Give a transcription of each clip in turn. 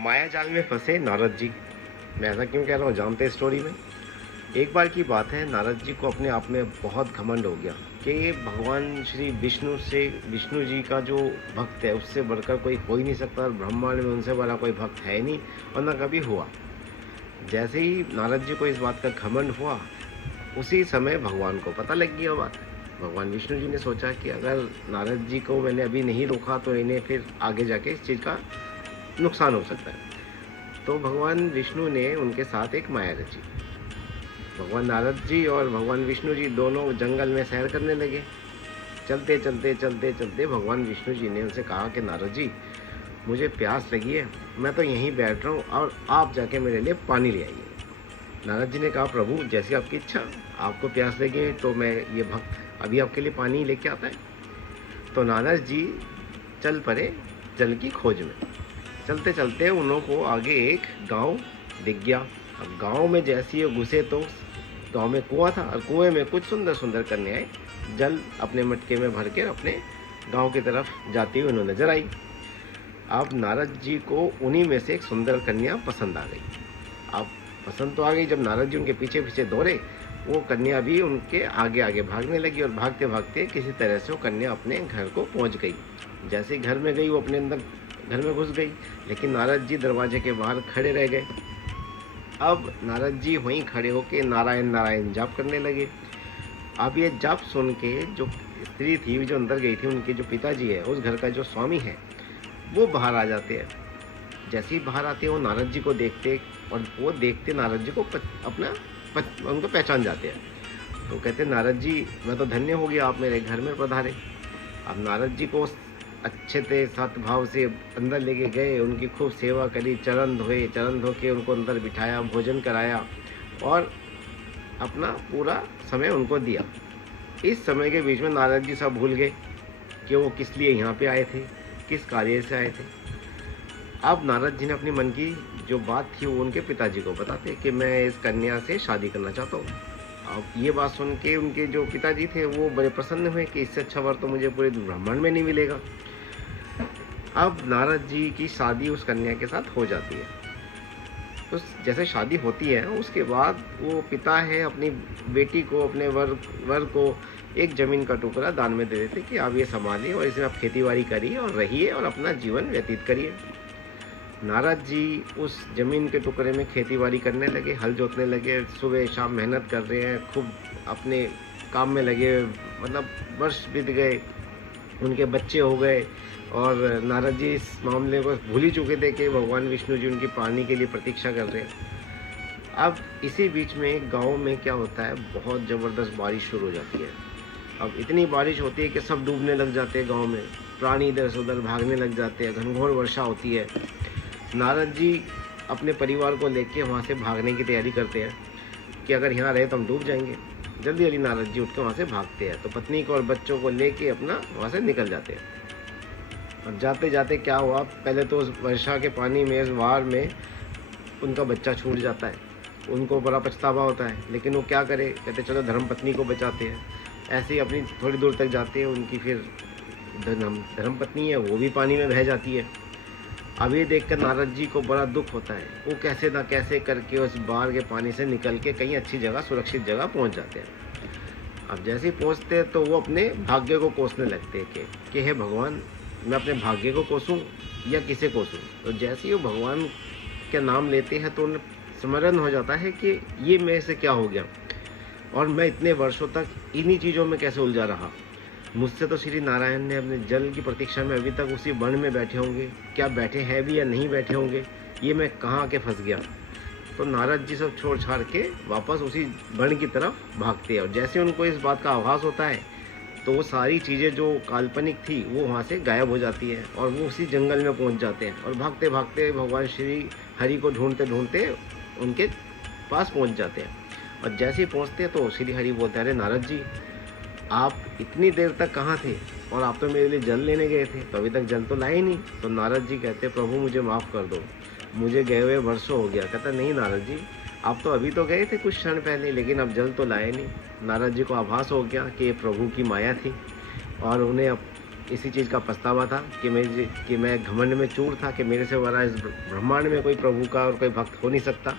माया जाल में फंसे नारद जी। मैं ऐसा क्यों कह रहा हूँ, जानते हैं स्टोरी में। एक बार की बात है, नारद जी को अपने आप में बहुत घमंड हो गया कि ये भगवान श्री विष्णु से, विष्णु जी का जो भक्त है उससे बढ़कर कोई हो ही नहीं सकता, और ब्रह्मांड में उनसे बड़ा कोई भक्त है नहीं और ना कभी हुआ। जैसे ही नारद जी को इस बात का घमंड हुआ, उसी समय भगवान को पता लग गया बात। भगवान विष्णु जी ने सोचा कि अगर नारद जी को मैंने अभी नहीं रोका तो इन्हें फिर आगे जाके इस चीज़ का नुकसान हो सकता है। तो भगवान विष्णु ने उनके साथ एक माया रची। भगवान नारद जी और भगवान विष्णु जी दोनों जंगल में सैर करने लगे। चलते चलते चलते चलते भगवान विष्णु जी ने उनसे कहा कि नारद जी, मुझे प्यास लगी है, मैं तो यहीं बैठ रहा हूँ और आप जाके मेरे लिए पानी ले आइए। नारद जी ने कहा, प्रभु जैसी आपकी इच्छा, आपको प्यास लगी तो मैं ये भक्त अभी आपके लिए पानी लेके आता है। तो नारद जी चल पड़े जल की खोज में। चलते चलते उन्हों को आगे एक गांव दिख गया। अब गांव में जैसे ही घुसे तो गांव में कुआं था, और कुएं में कुछ सुंदर सुंदर कन्याएं जल अपने मटके में भर के अपने गांव की तरफ जाती हुई उन्हें नजर आई। अब नारद जी को उन्हीं में से एक सुंदर कन्या पसंद आ गई। अब पसंद तो आ गई, जब नारद जी उनके पीछे पीछे दौड़े, वो कन्या भी उनके आगे आगे भागने लगी, और भागते भागते किसी तरह से वो कन्या अपने घर को पहुंच गई। जैसे ही घर में गई, वो अपने अंदर घर में घुस गई, लेकिन नारद जी दरवाजे के बाहर खड़े रह गए। अब नारद जी वहीं खड़े होके नारायण नारायण जाप करने लगे। अब ये जाप सुन के जो स्त्री थी जो अंदर गई थी, उनके जो पिताजी है, उस घर का जो स्वामी है, वो बाहर आ जाते हैं। जैसे ही बाहर आते हैं वो नारद जी को देखते, और वो देखते नारद जी को उनको पहचान जाते हैं। तो कहते, नारद जी मैं तो धन्य हो गया, आप मेरे घर में पधारे। अब नारद जी को अच्छे से सत भाव से अंदर लेके गए, उनकी खूब सेवा करी, चरण धोए, चरण धो के उनको अंदर बिठाया, भोजन कराया और अपना पूरा समय उनको दिया। इस समय के बीच में नारद जी सब भूल गए कि वो किस लिए यहाँ पे आए थे, किस कार्य से आए थे। अब नारद जी ने अपनी मन की जो बात थी वो उनके पिताजी को बताते कि मैं इस कन्या से शादी करना चाहता हूँ। अब ये बात सुन के उनके जो पिताजी थे वो बड़े प्रसन्न हुए कि इससे अच्छा वर तो मुझे पूरे ब्रह्मांड में नहीं मिलेगा। अब नारद जी की शादी उस कन्या के साथ हो जाती है। तो जैसे शादी होती है उसके बाद वो पिता है अपनी बेटी को, अपने वर को एक ज़मीन का टुकड़ा दान में दे देते कि आप ये संभालिए और इसमें आप खेती बाड़ी करिए और रहिए और अपना जीवन व्यतीत करिए। नारद जी उस ज़मीन के टुकड़े में खेती बाड़ी करने लगे, हल जोतने लगे, सुबह शाम मेहनत कर रहे हैं, खूब अपने काम में लगे। मतलब वर्ष बीत गए, उनके बच्चे हो गए, और नारद जी इस मामले को भूल ही चुके थे कि भगवान विष्णु जी उनकी पानी के लिए प्रतीक्षा कर रहे हैं। अब इसी बीच में गांव में क्या होता है, बहुत ज़बरदस्त बारिश शुरू हो जाती है। अब इतनी बारिश होती है कि सब डूबने लग जाते हैं गांव में, प्राणी इधर से उधर भागने लग जाते हैं, घनघोर वर्षा होती है। नारद जी अपने परिवार को लेके वहाँ से भागने की तैयारी करते हैं कि अगर यहाँ रहे तो हम डूब जाएंगे। जल्दी जल्दी नारद जी उठ के वहाँ से भागते हैं, तो पत्नी को और बच्चों को लेके अपना वहाँ से निकल जाते हैं। और जाते जाते क्या हुआ, पहले तो उस वर्षा के पानी में, उस बहार में उनका बच्चा छूट जाता है। उनको बड़ा पछतावा होता है, लेकिन वो क्या करे, कहते चलो धर्म पत्नी को बचाते हैं। ऐसे ही अपनी थोड़ी दूर तक जाते हैं, उनकी फिर धर्म पत्नी है वो भी पानी में बह जाती है। अब ये देखकर नारद जी को बड़ा दुख होता है। वो कैसे ना कैसे करके उस बाढ़ के पानी से निकल के कहीं अच्छी जगह, सुरक्षित जगह पहुंच जाते हैं। अब जैसे ही पहुंचते हैं तो वो अपने भाग्य को कोसने लगते हैं कि हे भगवान, मैं अपने भाग्य को कोसूं या किसे कोसूं। तो जैसे ही वो भगवान के नाम लेते हैं तो उन्हें स्मरण हो जाता है कि ये मेरे से क्या हो गया, और मैं इतने वर्षों तक इन्हीं चीज़ों में कैसे उलझा रहा। मुझसे तो श्री नारायण ने अपने जल की प्रतीक्षा में अभी तक उसी वन में बैठे होंगे, क्या बैठे हैं भी या नहीं बैठे होंगे, ये मैं कहाँ आके फंस गया। तो नारद जी सब छोड़ छाड़ के वापस उसी वन की तरफ भागते हैं, और जैसे उनको इस बात का आभास होता है तो वो सारी चीज़ें जो काल्पनिक थी वो वहाँ से गायब हो जाती है, और वो उसी जंगल में पहुँच जाते हैं, और भागते भागते भगवान श्री हरि को ढूंढते ढूंढते उनके पास पहुँच जाते हैं। और जैसे ही पहुँचते हैं तो श्री हरि बोलते हैं, अरे नारद जी, आप इतनी देर तक कहाँ थे, और आप तो मेरे लिए जल लेने गए थे, तो अभी तक जल तो लाए नहीं। तो नारद जी कहते, प्रभु मुझे माफ़ कर दो, मुझे गए हुए वर्षों हो गया। कहता, नहीं नारद जी, आप तो अभी तो गए थे कुछ क्षण पहले, लेकिन अब जल तो लाए नहीं। नारद जी को आभास हो गया कि ये प्रभु की माया थी, और उन्हें अब इसी चीज़ का पछतावा था कि मैं घमंड में चूर था कि मेरे से बड़ा इस ब्रह्मांड में कोई प्रभु का और कोई भक्त हो नहीं सकता।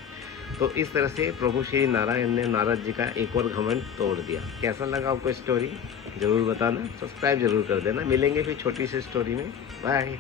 तो इस तरह से प्रभु श्री नारायण ने नारद जी का एक और घमंड तोड़ दिया। कैसा लगा आपको स्टोरी ज़रूर बताना, सब्सक्राइब ज़रूर कर देना। मिलेंगे फिर छोटी सी स्टोरी में। बाय।